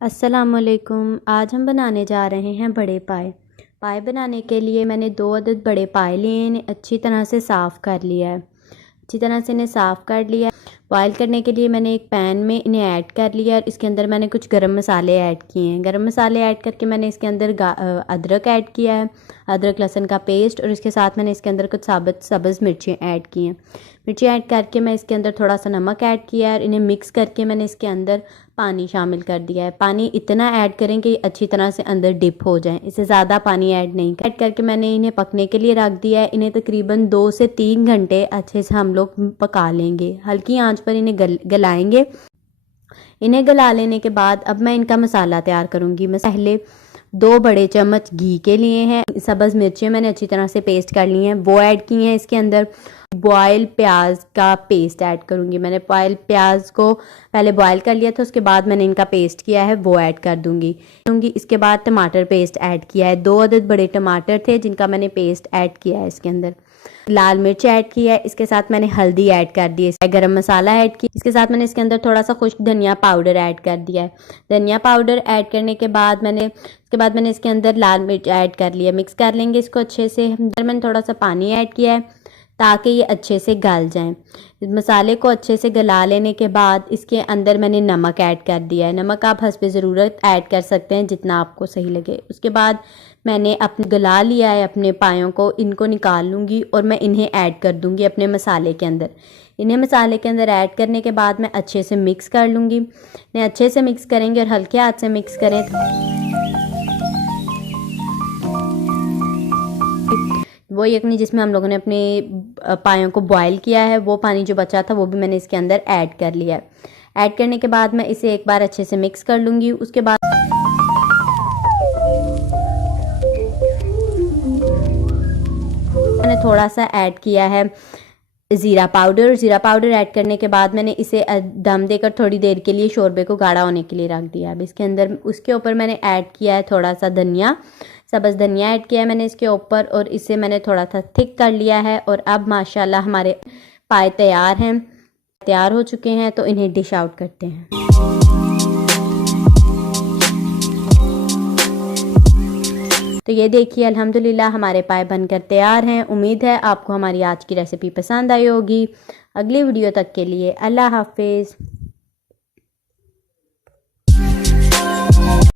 अस्सलामुअलैकुम। आज हम बनाने जा रहे हैं बड़े पाए। पाए बनाने के लिए मैंने 2 अदद बड़े पाए लिए हैं। इन्हें अच्छी तरह से साफ़ कर लिया है। अच्छी तरह से इन्हें साफ़ कर लिया है। बॉयल करने के लिए मैंने एक पैन में इन्हें ऐड कर लिया और इसके अंदर मैंने कुछ गरम मसाले ऐड किए हैं। गरम मसाले ऐड करके मैंने इसके अंदर अदरक ऐड किया है, अदरक लहसुन का पेस्ट, और इसके साथ मैंने इसके अंदर कुछ साबुत सब्ज़ मिर्चें ऐड की हैं। मिर्ची ऐड करके मैं इसके अंदर थोड़ा सा नमक ऐड किया है और इन्हें मिक्स करके मैंने इसके अंदर पानी शामिल कर दिया है। पानी इतना ऐड करें कि अच्छी तरह से अंदर डिप हो जाए, इससे ज़्यादा पानी ऐड नहीं ऐड करके मैंने इन्हें पकने के लिए रख दिया है। इन्हें तकरीबन 2 से 3 घंटे अच्छे से हम लोग पका लेंगे। हल्की आंच पर इन्हें गलाएंगे। इन्हें गला लेने के बाद अब मैं इनका मसाला तैयार करूँगी। मैं पहले 2 बड़े चम्मच घी के लिए हैं। सब्ज़ मिर्चें मैंने अच्छी तरह से पेस्ट कर ली हैं, वो ऐड की हैं। इसके अंदर बॉयल प्याज का पेस्ट ऐड करूँगी। मैंने बॉयल प्याज को पहले बॉयल कर लिया था, उसके बाद मैंने इनका पेस्ट किया है, वो ऐड कर दूँगी। इसके बाद टमाटर पेस्ट ऐड किया है। 2 अदद बड़े टमाटर थे जिनका मैंने पेस्ट ऐड किया है। इसके अंदर लाल मिर्च ऐड किया है। इसके साथ मैंने हल्दी ऐड कर दी है, गरम मसाला ऐड किया। इसके साथ मैंने इसके अंदर थोड़ा सा खुश्क धनिया पाउडर ऐड कर दिया है। धनिया पाउडर ऐड करने के बाद मैंने इसके अंदर लाल मिर्च ऐड कर लिया। मिक्स कर लेंगे इसको अच्छे से। अंदर मैंने थोड़ा सा पानी ऐड किया है ताकि ये अच्छे से गल जाएं। मसाले को अच्छे से गला लेने के बाद इसके अंदर मैंने नमक ऐड कर दिया है। नमक आप हस्बे ज़रूरत ऐड कर सकते हैं जितना आपको सही लगे। उसके बाद मैंने अपने गला लिया है अपने पायों को, इनको निकाल लूँगी और मैं इन्हें ऐड कर दूँगी अपने मसाले के अंदर। इन्हें मसाले के अंदर ऐड करने के बाद मैं अच्छे से मिक्स कर लूँगी। इन्हें अच्छे से मिक्स करेंगे और हल्के हाथ से मिक्स करें। वो यखनी जिसमें हम लोगों ने अपने पायों को बॉयल किया है, वो पानी जो बचा था वो भी मैंने इसके अंदर ऐड कर लिया है। ऐड करने के बाद मैं इसे एक बार अच्छे से मिक्स कर लूँगी। उसके बाद मैंने थोड़ा सा ऐड किया है ज़ीरा पाउडर ऐड करने के बाद मैंने इसे दम देकर थोड़ी देर के लिए शोरबे को गाढ़ा होने के लिए रख दिया। अब इसके अंदर उसके ऊपर मैंने ऐड किया है थोड़ा सा धनिया, सब्ज़ धनिया ऐड किया है मैंने इसके ऊपर, और इसे मैंने थोड़ा सा थिक कर लिया है। और अब माशाल्लाह हमारे पाए तैयार हो चुके हैं, तो इन्हें डिश आउट करते हैं। तो ये देखिए अल्हम्दुलिल्लाह हमारे पाए बनकर तैयार हैं। उम्मीद है आपको हमारी आज की रेसिपी पसंद आई होगी। अगली वीडियो तक के लिए अल्लाह हाफिज़।